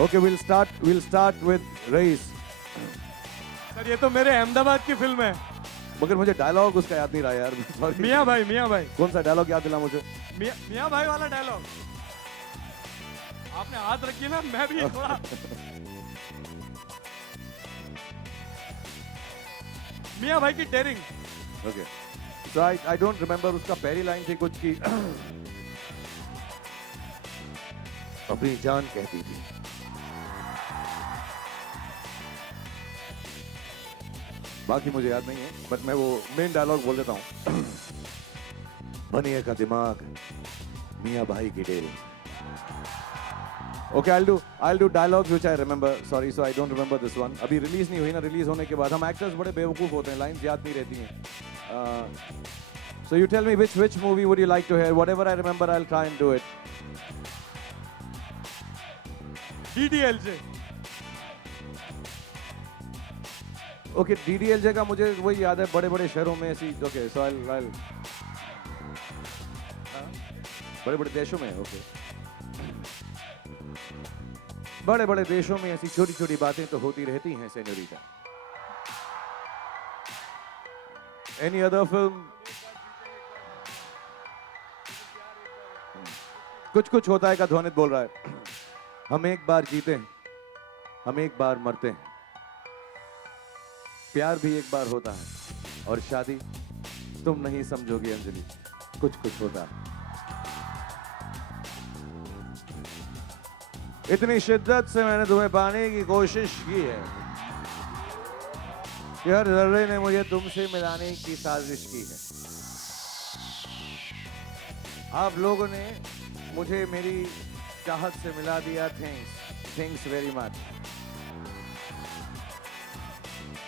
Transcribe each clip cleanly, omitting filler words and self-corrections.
Okay, we'll start with Race. Sir ये तो मेरे अहमदाबाद की फिल्म है। मगर मुझे डायलॉग उसका याद नहीं रहा यार, सॉरी। मियाँ भाई, मियाँ भाई, कौन सा डायलॉग याद दिला मुझे? मियाँ भाई वाला डायलॉग। आपने हाथ रखी ना, मैं भी थोड़ा। मियाँ भाई की dairying. Okay. So I don't remember उसका पहली लाइन थी कुछ की अपनी जान कहती थी। बाकी मुझे याद नहीं है, बट मैं वो मेन डायलॉग बोल देता हूँ। बनिए का दिमाग, मियाँ भाई की dairy. Okay, I'll do dialogues which I remember. Sorry, so I don't remember this one. अभी रिलीज नहीं हुई ना, रिलीज होने के बाद हम एक्टर्स बड़े बेवकूफ होते हैं, लाइंस याद नहीं रहती हैं। So you tell me which movie would you like to hear? Whatever I remember, I'll try and do it. DDLJ। Okay, DDLJ का मुझे वही याद है, बड़े बड़े शहरों में ऐसी। Okay, so I'll बड़े बड़े देशों में। Okay, बड़े बड़े देशों में ऐसी छोटी छोटी बातें तो होती रहती हैं सेनोरिटा। Any other film? कुछ कुछ होता है का ध्वनित बोल रहा है। हम एक बार जीते हैं, हम एक बार मरते हैं, प्यार भी एक बार होता है, और शादी तुम नहीं समझोगी अंजलि, कुछ कुछ होता है। इतनी शिद्दत से मैंने तुम्हें पाने की कोशिश की है कि हर जर्रे ने मुझे तुमसे मिलाने की साजिश की है। आप लोगों ने मुझे मेरी चाहत से मिला दिया। Thanks very much.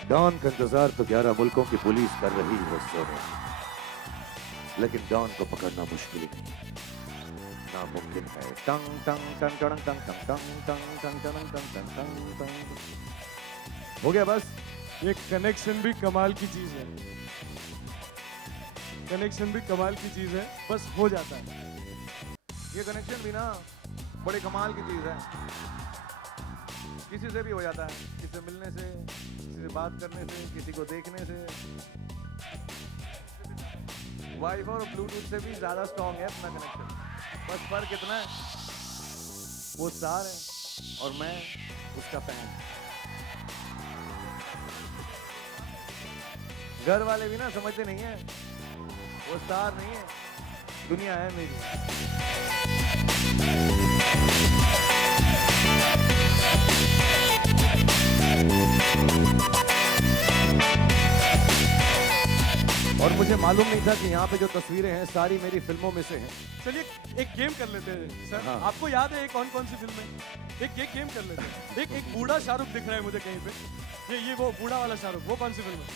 डॉन का इंतजार तो 11 मुल्कों की पुलिस कर रही है सोने, लेकिन डॉन को पकड़ना मुश्किल नहीं, नामुमकिन है। टंग टंग टंग टंग टंग टंग टंग टंग टंग टंग टंग टंग टंग टंग। हो गया बस। ये कनेक्शन भी कमाल की चीज है, कनेक्शन भी कमाल की चीज है, बस हो जाता है। ये कनेक्शन भी ना बड़े कमाल की चीज है, किसी से भी हो जाता है, किसी से मिलने से, किसी से बात करने से, किसी को देखने से। वाईफाई और ब्लूटूथ से भी ज्यादा स्ट्रॉन्ग है अपना कनेक्शन। बस फर्क इतना है, वो स्टार है और मैं उसका फैन। घर वाले भी ना समझते नहीं है, वो स्टार नहीं है, दुनिया है मेरी। और मुझे मालूम नहीं था कि यहाँ पे जो तस्वीरें हैं सारी मेरी फिल्मों में से हैं। चलिए एक गेम कर लेते हैं सर। हाँ। आपको याद है कौन कौन सी फिल्म है? एक गेम कर लेते हैं। एक बूढ़ा शाहरुख दिख रहा है मुझे कहीं पे। ये वो बूढ़ा वाला शाहरुख, वो कौन सी फिल्म है?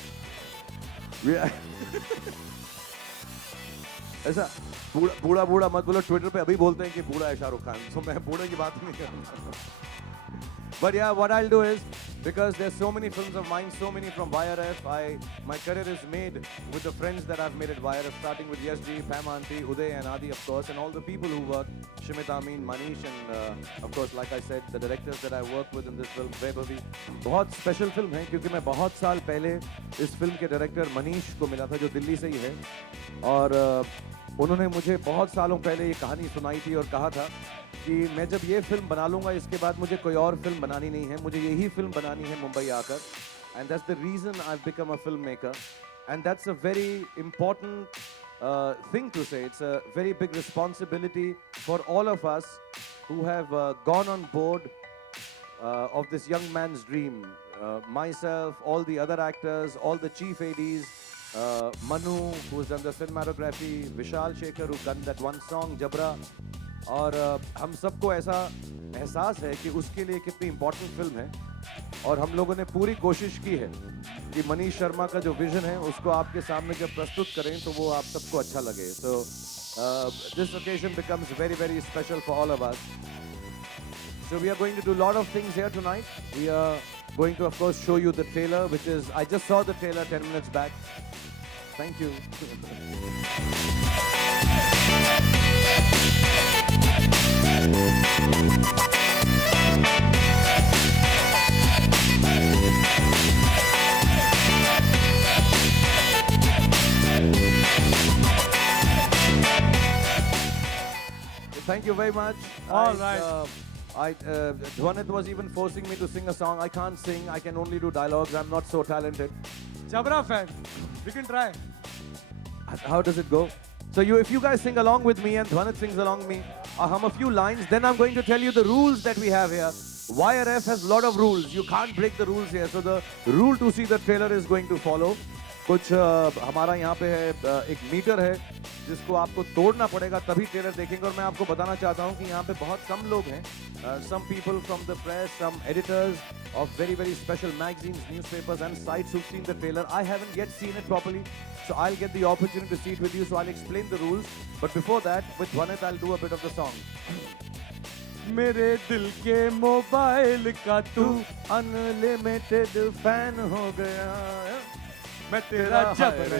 ऐसा बूढ़ा बूढ़ा मत बोलो, ट्विटर पे अभी बोलते हैं कि बूढ़ा है शाहरुख खान, तो मैं बूढ़े की बात नहीं कर रहा। But yeah, what I'll do is, because there's so many films of mine, so many from YRF, my career is made with the friends that I've made at YRF, starting with Yashji, Pam Aunty, Uday and Adi, of course, and all the people who work, Shimit Amin, Manish, and of course, like I said, the directors that I work with in this film, Vaibhavi. बहुत special film है क्योंकि मैं बहुत साल पहले इस film के director Manish को मिला था, जो दिल्ली से ही है, और उन्होंने मुझे बहुत सालों पहले ये कहानी सुनाई थी और कहा था कि मैं जब ये फिल्म बना लूँगा, इसके बाद मुझे कोई और फिल्म बनानी नहीं है, मुझे यही फिल्म बनानी है मुंबई आकर। And that's the reason I have become a film maker, and that's a very important thing to say. It's a very big responsibility for all of us who have gone on board of this young man's dream. Myself, all the other actors, all the chief ADs, Manu, who's done the cinematography, Vishal Shekhar, who done that one song, Jabra. और हम सबको ऐसा एहसास है कि उसके लिए कितनी इम्पोर्टेंट फिल्म है, और हम लोगों ने पूरी कोशिश की है कि मनीष शर्मा का जो विजन है उसको आपके सामने जब प्रस्तुत करें तो वो आप सबको अच्छा लगे. So this occasion becomes very very special for all of us. So we are going to do a lot of things here tonight. We are going to, of course, show you the trailer, which is, I just saw the trailer 10 minutes back. Thank you. Thank you very much. All right. Dhwanit was even forcing me to sing a song. I can't sing. I can only do dialogues. I'm not so talented. Jabra fan. We can try. How does it go? So if you guys sing along with me and Dhwanit sings along with me, hum a few lines, then I'm going to tell you the rules that we have here. YRF has a lot of rules. You can't break the rules here. So the rule to see the trailer is going to follow. कुछ हमारा यहाँ पे है एक metre है जिसको आपको तोड़ना पड़ेगा तभी ट्रेलर देखेंगे और मैं आपको बताना चाहता हूँ कि यहाँ पे बहुत कम लोग हैं some people from the press, some editors of very special magazines, newspapers and sites who've seen the trailer. I haven't yet seen it properly, so I'll get the opportunity to see it with you, so I'll explain the rules. But before that, with Dhwanit, I'll do a bit of the song. मेरे दिल के mobile का तू unlimited fan हो गया मैं तेरा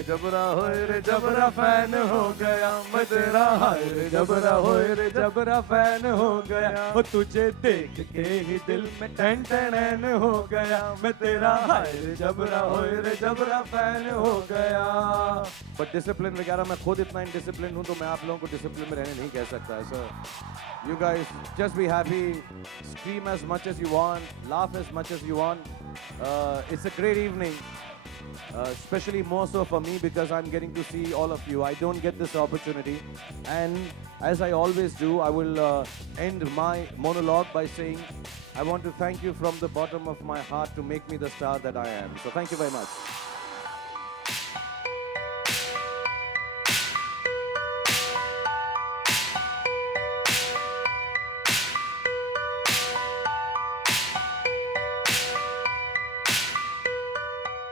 जबरा होए रे जबरा फैन हो गया मैं तेरा हाय रे जबरा होए रे जबरा फैन हो गया वो तुझे देख के ही दिल में टन टन हो गया मैं तेरा हाय रे जबरा होए रे जबरा फैन हो गया. बट डिसिप्लिन वगैरह मैं खुद इतना इनडिसिप्लिन हूँ तो मैं आप लोगों को डिसिप्लिन में रहने नहीं कह सकता है. सो you guys just be happy, scream as much as you want, laugh as much as you want. It's a great evening. Especially more so for me because I'm getting to see all of you. I don't get this opportunity, and as I always do, I will end my monologue by saying I want to thank you from the bottom of my heart to make me the star that I am. So thank you very much.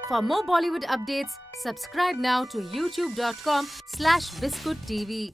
For more Bollywood updates, subscribe now to youtube.com/biscuittv.